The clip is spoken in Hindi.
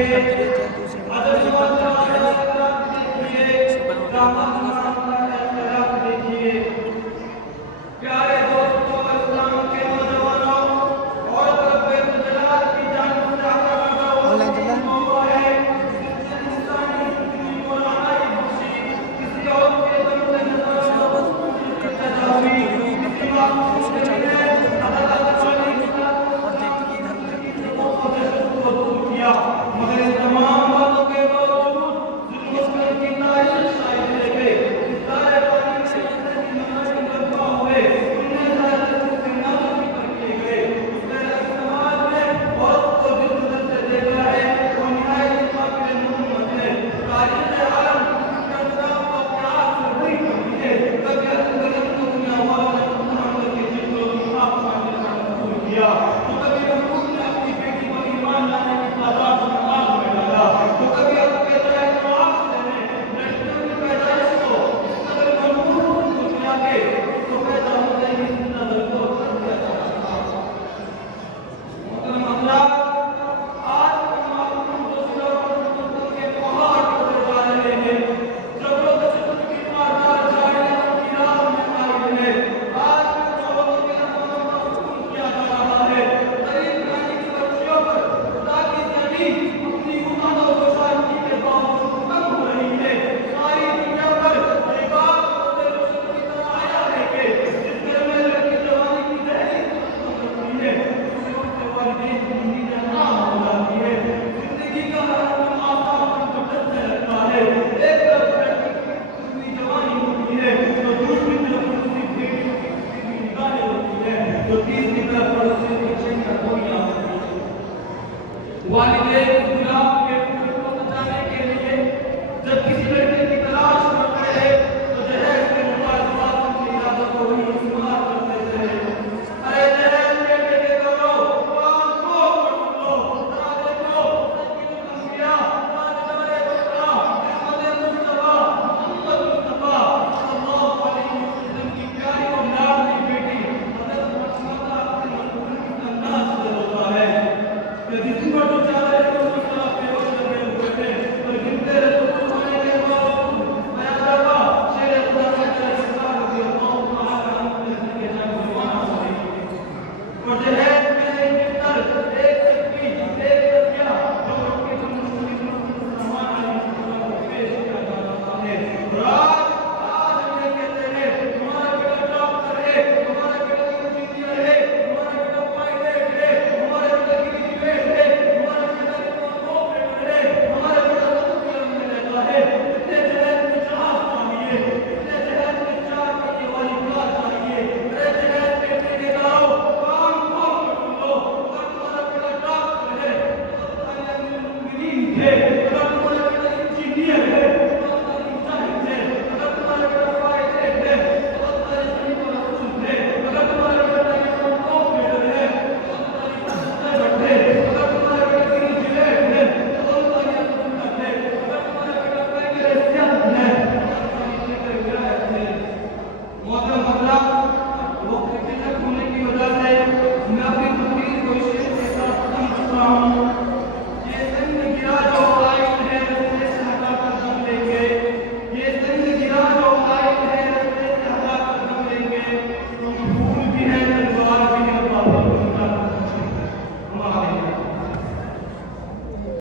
एक बार करिए चाहे दूसरे बार करिए, एक बार कर दिया नहीं उसके बाद वो मेरा मार देगा फिर। ऑनलाइन चल रहा है। ऐसे बस करते जाओ, फिर वीडियो एक बार कर ली दूसरी चालू कर ली, जब डबल बार दूसरी कर ली और देखते कि इधर उधर कुछ नहीं बोल रहा है। सही है, सही है। तो